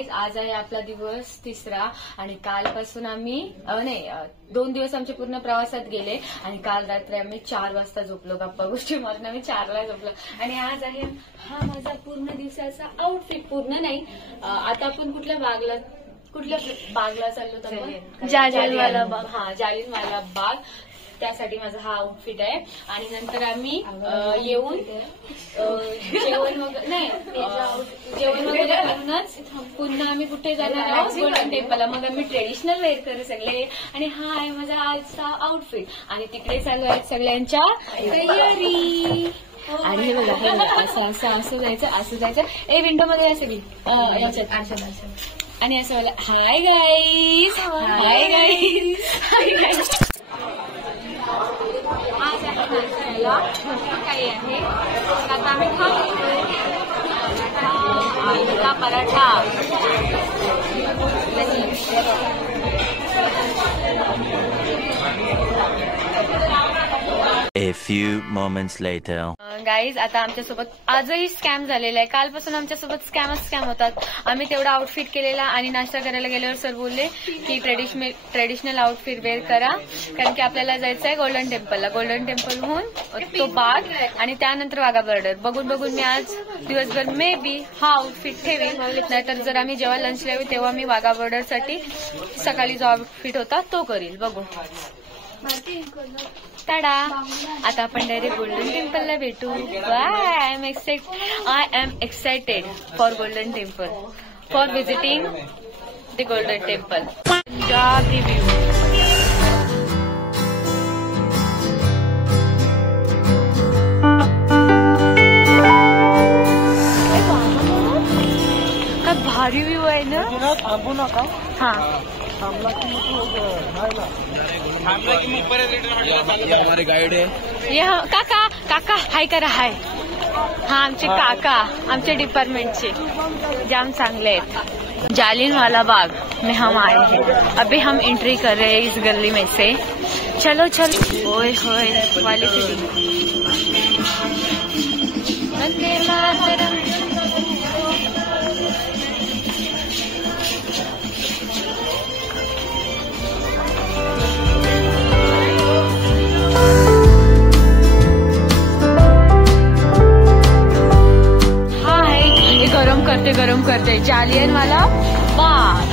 Guys, आज आहे आपला दिवस 3रा आणि कालपासून आम्ही 2 दिवस आमचे पूर्ण प्रवासात गेले आणि काल रात्री आम्ही 4 वाजता झोपलो. गप्पा गोष्टी मारून आम्ही 4ला झोपलो आणि आज आहे हा माझा पूर्ण दिवसाचा आउटफिट. पूर्ण नाही, आता आपण कुठल्या बागला चाललो तर जालियनवाला बाग. हा, जालियनवाला बाग. त्यासाठी माझा हा आउटफिट आहे. आणि नंतर आम्ही येऊन जेवण वगैरे करूनच पुन्हा आम्ही कुठे जाणार आहोत, गोल्डन टेम्पलला. मग आम्ही ट्रेडिशनल वेअर करू सगळे. आणि हा आहे माझा आजचा आउटफिट. आणि तिकडे चालू आहेत सगळ्यांच्या तयारी. आणि हे बघा, असं जायचं. विंडो मध्ये असे याच्यात आणि असं मला हाय गाईज. आज नाश्त्याला काही आहे. आता आम्ही खातो आलूचा पराठा. A few moments later. Guys, आता आमच्यासोबत आजही स्कॅम झालेला आहे. कालपासून आमच्यासोबत स्कॅम होतात. आम्ही तेवढा आउटफिट केलेला आणि नाश्ता करायला गेल्यावर सर बोलले की ट्रेडिशनल आउटफिट वेअर करा, कारण की आपल्याला जायचं आहे गोल्डन टेम्पलला. गोल्डन टेम्पलहून तो बाग आणि त्यानंतर वाघा बॉर्डर. बघून मी आज दिवसभर मे बी हा आउटफिट ठेवेल. नाहीतर जर आम्ही जेव्हा लंचला येऊ तेव्हा मी वाघा बॉर्डरसाठी सकाळी जो आउटफिट होता तो करील. बघू. टाडा. आता आपण डायरेक्ट गोल्डन टेम्पलला भेटू. I am excited for golden temple, for visiting the golden temple. Punjab review. काय भारी व्ह्यू आहे ना. थांबू नका. हा, हमारे गाइड है. काका हाय करा. हाय. हा, आमचे काका आमच्या डिपार्टमेंटचे जाम चांगले आहेत. जालियनवाला बाग में हम आए हैं. अभी हम एंट्री कर रहे हैं इस गली में से. चलो. ओए होए वाली सिटी. वंदे मातरम. गरम करते जालियनवाला बाग.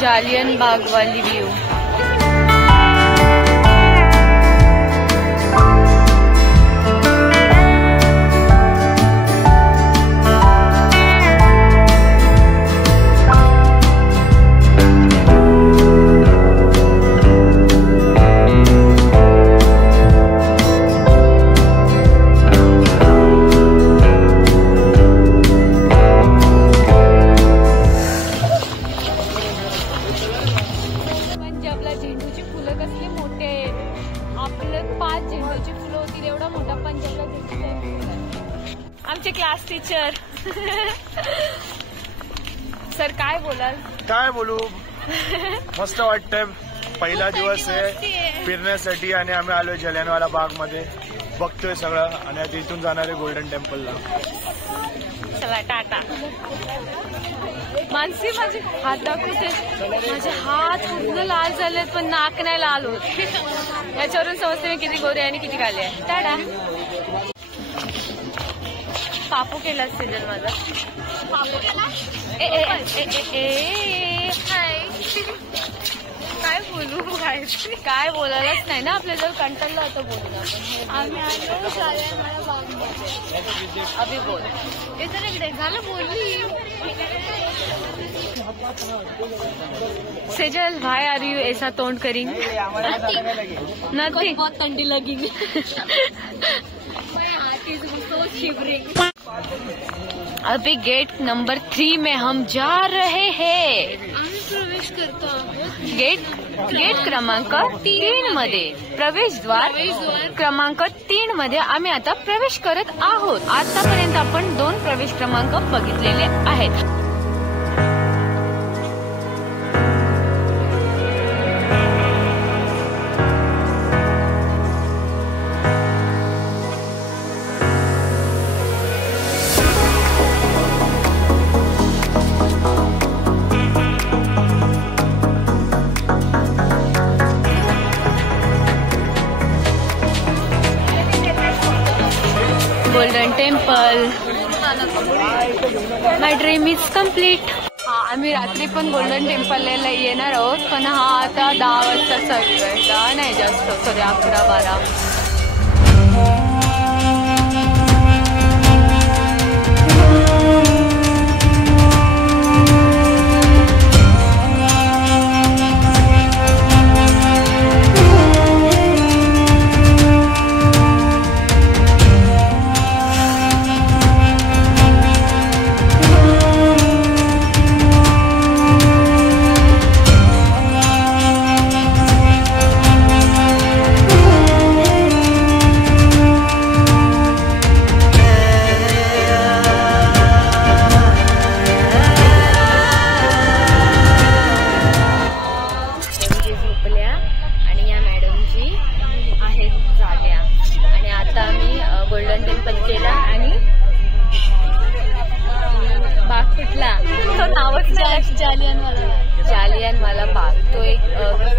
जालियन बाग वाली व्यू. झेंडूची फुलं कसली मोठे. आपलं 5 झेंडूची फुलं होती, एवढा मोठा पंजाबला झेंडू. आमचे क्लास टीचर. सर काय बोलाल. काय बोलू, मस्त वाटतंय. पहिला दिवस आहे फिरण्यासाठी आणि आम्ही आलोय जालियनवाला बाग मध्ये. बघतोय सगळं आणि आता इथून जाणार आहे गोल्डन टेम्पलला. चला टाटा. मानसी, माझे हात दाखवते. माझे हात पूर्ण लाल झालेत पण नाक नाही लाल होत. याच्यावरून समजते मी किती गोरे आणि किती काले आहे. टाटा. पापू केला सेजल माझा. काय बोलू, काय बोलायलाच नाही ना आपल्याजवळ. कंटाळलं होतं बोलून आपण. आम्ही आलो जालियनवाला बागमध्ये. अभि बोल. इकडे झालं बोलली. सेजल, व्हाई आर यू ऐसा तोंड करिंग. नथिंग. बहुत ठंडी लगेगी. अभी गेट नंबर 3 में हम जा रहे हैं. प्रवेश करतो आहोत गेट क्रमांक 3 मध्ये, प्रवेशद्वार क्रमांक 3 मध्ये आम्ही आता प्रवेश करत आहोत. आतापर्यंत आपण 2 प्रवेश क्रमांक बघितलेले आहेत. Golden temple, my dream is complete. आम्ही रात्री पण गोल्डन टेम्पलला येणार आहोत, पण हा आता 10 वाजता चालू आहे. 10 नाही जास्त, सॉरी 11-12. जालियनवाला बाग तो एक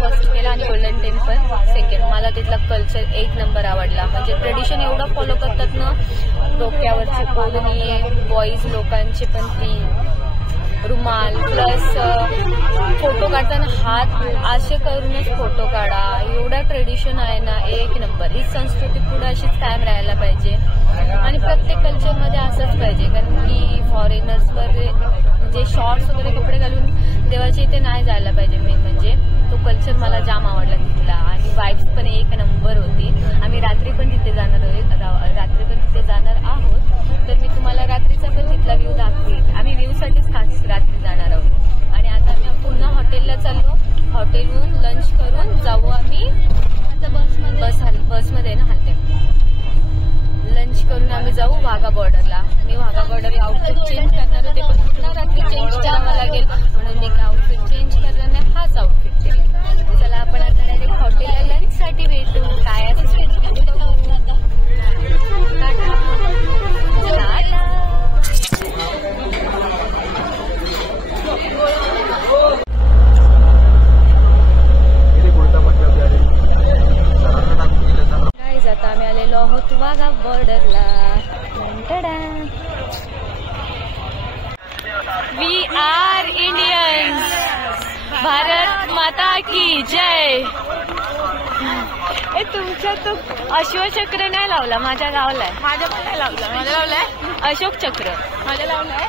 फर्स्ट केला आणि गोल्डन टेम्पल सेकंड. मला तिथला कल्चर 1 नंबर आवडला. म्हणजे ट्रेडिशन एवढं फॉलो करतात ना, डोक्यावरची पोलणी, बॉईज लोकांचे पण ती रुमाल, प्लस फोटो काढताना हात असे करूनच फोटो काढा. एवढा ट्रेडिशन आहे ना, 1 नंबर. ही संस्कृती पुढे अशीच कायम राहायला पाहिजे आणि प्रत्येक कल्चरमध्ये असंच पाहिजे. कारण की फॉरेनर्सवर म्हणजे शॉर्ट्स वगैरे कपडे घालून देवाच्या इथे नाही जायला पाहिजे. मेन म्हणजे तो कल्चर मला जाम आवडला तिथला आणि वाईब्स पण 1 नंबर होती. आम्ही रात्री पण तिथे जाणार आहोत, तर मी तुम्हाला रात्रीचा पण तिथला व्ह्यू दाखवेल. आम्ही व्ह्यूसाठीच खास रात्री जाणार आहोत. आणि आता आम्ही पुन्हा हॉटेलला चाललो. हॉटेलहून लंच करून जाऊ आम्ही आता बसमध्ये ना हलते. लंच करून आम्ही जाऊ वाघा बॉर्डरला. मी वाघा बॉर्डरला आउटफिट चेंज करणार होते, पण पुन्हा रात्री चेंज करावं लागेल म्हणून मी काय आउटफिट चेंज करणार नाही, हाच आउटफिट केला. चला आपण आता डायरेक्ट हॉटेलला लंचसाठी भेटू. काय असं आता आम्ही आलेलो आहोत वाघा बॉर्डरला. We are Indians. भारत माता की जय. तुमच्या तो अश्वचक्र नाही लावला, माझ्या लावलाय. माझ्या पण नाही लावला, माझ्या लावलाय अशोक चक्र, माझ्या लावलाय.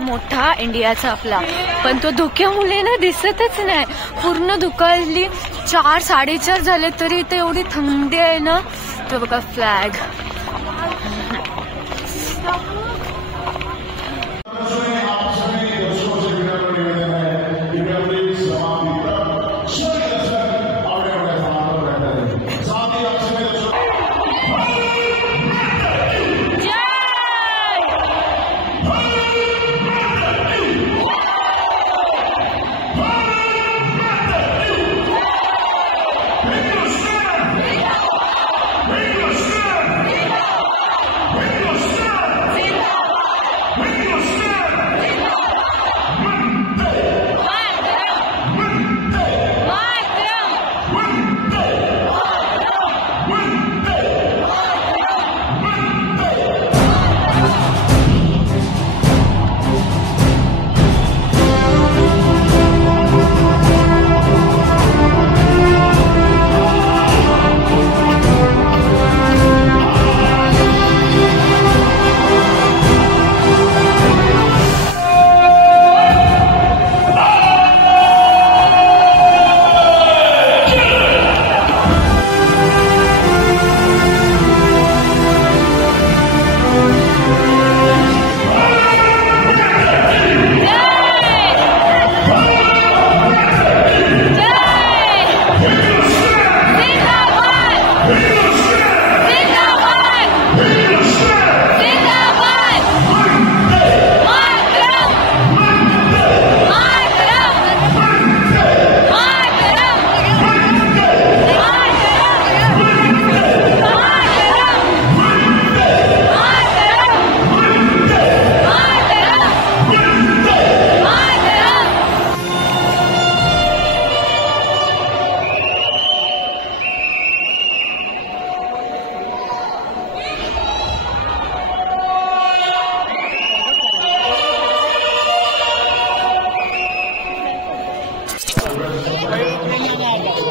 मोठा इंडियाचा आपला, पण तो धुक्यामुळे ना दिसतच नाही. पूर्ण धुकाळली. 4-4:30 झाले तरी इथे एवढी थंडी आहे ना. तो बघा फ्लॅग.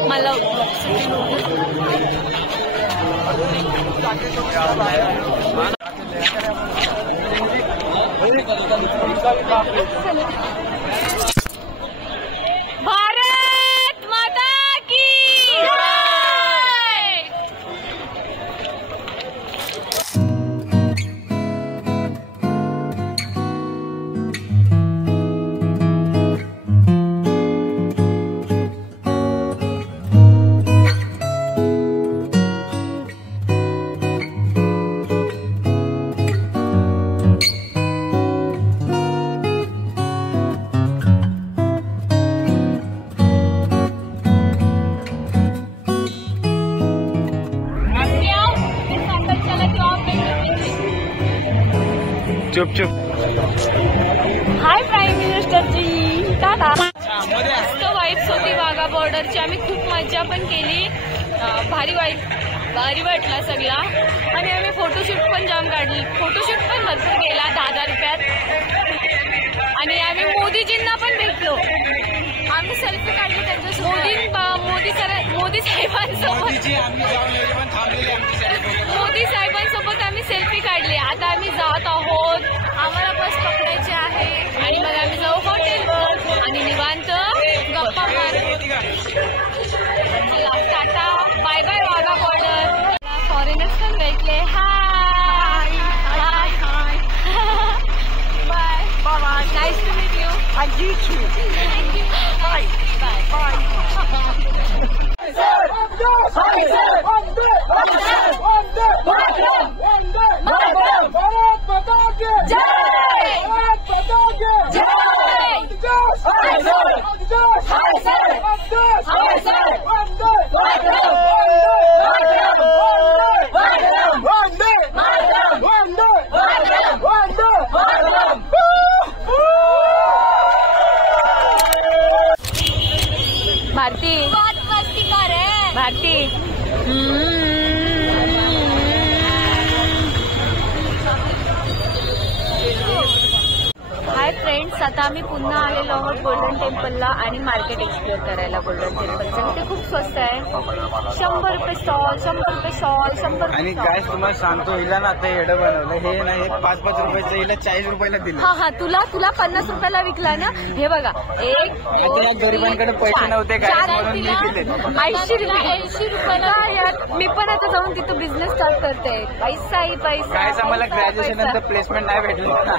मला भारत माता की चुप चुप. हाय प्राईम मिनिस्टरची टाटा. मस्त वाईब्स होती वाघा बॉर्डरची. आम्ही खूप मजा पण केली. भारी वाटला सगळा. आणि आम्ही फोटोशूट पण जाम काढली. फोटोशूट पण भरपूर केला 10,000 रुपयात. आणि आम्ही मोदीजींना पण भेटलो. आम्ही सेल्फी काढली त्यांच्यासोबत. मोदी साहेबांसोबत आम्ही सेल्फी काढली. आता आम्ही जात आहोत. आम्हाला बस पकडायची आहे आणि मग आम्ही जाऊ हॉटेलवर आणि निवांत गप्पा मारू. Tata bye bye Wagah border. Foreigners पण भेटले. Hi hi hi bye bye. Nice to meet you. Thank you. Bye bye bye. Bharati Bharati. Hi friends, आता आम्ही पुन्हा आलेलो आहोत गोल्डन टेम्पलला आणि मार्केट एक्सप्लोर करायला गोल्डन टेम्पलचं. ते खूप स्वस्त आहे. 100 रुपये स्टॉल, 100 रुपये स्टॉल, 100 रुपये. आणि काय तुम्हाला सांगतो, हिला ना आता येडं बनवलं. हे ना एक 5-5 रुपयाचं हिला 40 रुपयाला दिलं. हा तुला 50 रुपयाला विकला ना. हे बघा, एक गरिबांकडे पैसे नव्हते काय म्हणून मी दिले 80 रुपयाला. मी पण आता जाऊन तिथं बिझनेस स्टार्ट करते. पैसा ही पैसा. काय आम्हाला ग्रॅज्युएशन नंतर प्लेसमेंट नाही भेटलं ना.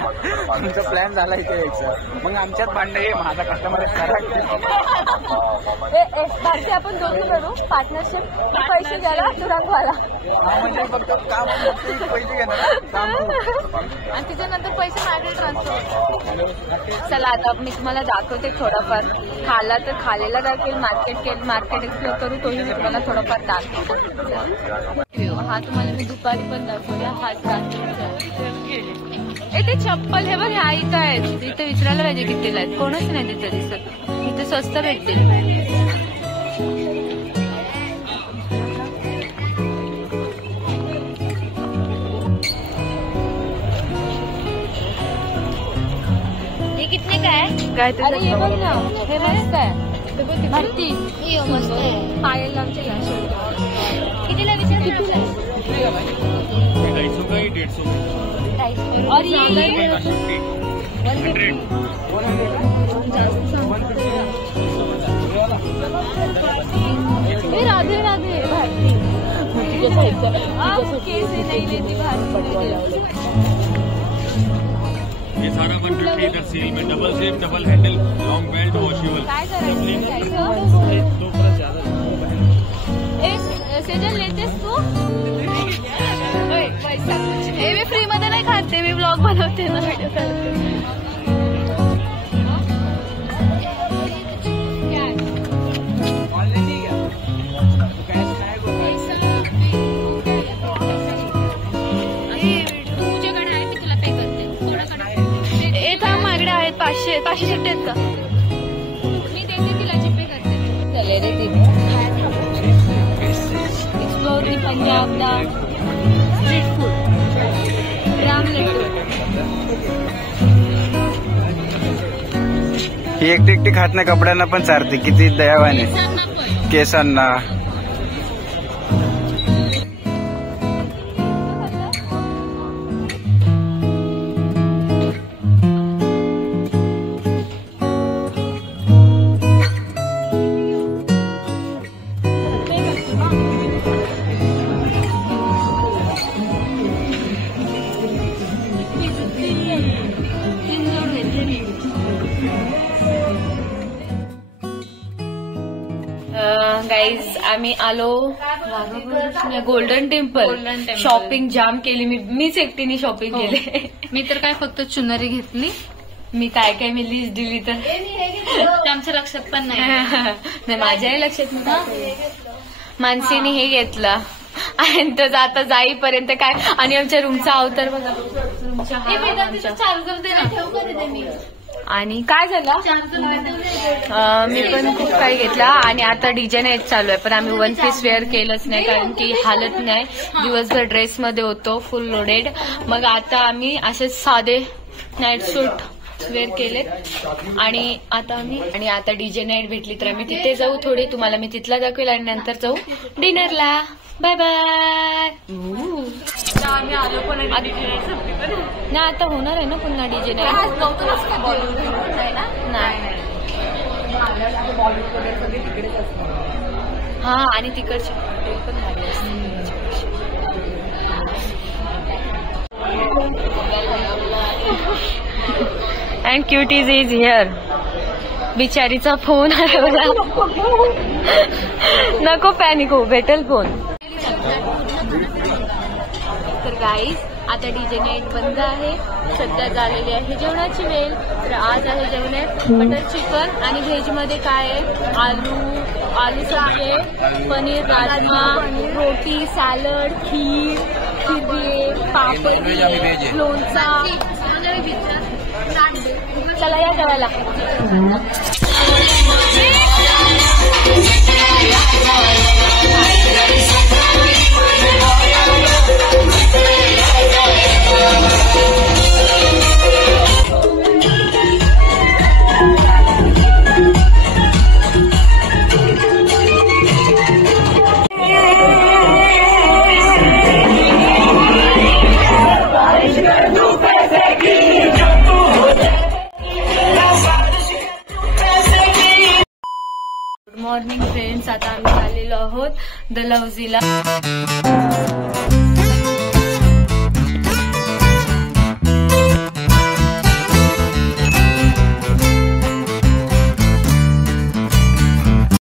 आमचा प्लॅन झाला इथे यायचा. मग आमच्यात भांडे माझा कस्टमर भारती आपण दोघं करू पार्टनरशिप. पैसे द्यायला तू रंगवाला. म्हणजे फक्त काम पैसे घेणार आणि त्याच्यानंतर पैसे माझ्याकडे ट्रान्सफर. चला आता मी तुम्हाला दाखवते थोडंफार. खाला तर खालेला दाखवेल. मार्केट एक्सप्लोर करू तोही मी तुम्हाला थोडंफार दाखवते. हा तुम्हाला मी दुपारी पण दाखवला. हाच ते चप्पल हे बघ ह्या इथं आहेत. इथं विचारायला पाहिजे कितीला आहेत. कोणच नाही तिथं दिसत. इथे स्वस्त भेटतील. हे कितने का है? काय ते हे बघ ना, हे मस्त आहे. भारती मस्त आहे. पायल आमच्या कितीला विचार? कितीला? 250 का 150. और ये 100. राधे राधे भारती. आप कैसे नहीं लेती भारती? ये सारा 150 इधर सील में. Double shape, double handle, long belt, washable. काय करायचं? सेजल लेतेस तू? हे मी फ्री मध्ये नाही खाते. मी ब्लॉग बनवते ना, व्हिडिओ करते. तुझ्याकडे आहे, मी तुला पे करते. ए थांब, माझ्याकडे आहेत 500 सुट्टे आहेत का? मी देते तिला, जीपे करते. चले रे ती एक्सप्लोर दी पंजाब दा स्ट्रीट फूड. राम लड्डू. ही एकटी एकटी खात नाही, कपड्यांना पण चारते. किती दयावाने केसांना. गाईज आम्ही आलो गोल्डन टेम्पल. शॉपिंग जाम केली. मीच एकटीने शॉपिंग केली. मी तर काय फक्त चुनरी घेतली. मी काय काय मी लिस्ट दिली तर ते आमच्या लक्षात पण नाही. नाही माझ्याही लक्षात नाही. मानसीने हे घेतलं आणि तर आता जाईपर्यंत काय. आणि आमच्या रूमचा अवतार बघा. चार्जर दे ना. ठेव कधी मी. आणि काय झालं मी पण खूप काही घेतला. आणि आता डीजे नाईट चालू आहे पण आम्ही वन पीस वेअर केलंच नाही कारण की हालत नाही. दिवसभर ड्रेसमध्ये होतो फुल लोडेड. मग आता आम्ही असेच साधे नाईट सूट वेअर केलेत. आणि आता डीजे नाईट भेटली तर आम्ही तिथे जाऊ. थोडे तुम्हाला मी तिथला दाखवेल आणि नंतर जाऊ डिनरला. Bye bye. आम्ही आलो पण ना आता होणार आहे ना पुन्हा डीजे नाईट. नाही हा आणि तिकडचे हॉटेल पण झाले अँड क्युटीज इज हिअर. बिचारीचा फोन आहे मला. नको पॅनिक हो भेटेल फोन. तर गाईज आता डीजे नाईट बंद आहे. सध्या झालेली आहे जेवणाची वेळ. तर आज आहे जेवणात बटर चिकन आणि व्हेज मध्ये काय आहे आलू सब्जी, पनीर, राजमा, रोटी, सॅलड, खीर, खिरवी, पापड, लोणचा. चला या जेवायला. Morning friends. आता आम्ही आलेलो आहोत दलहौसीला.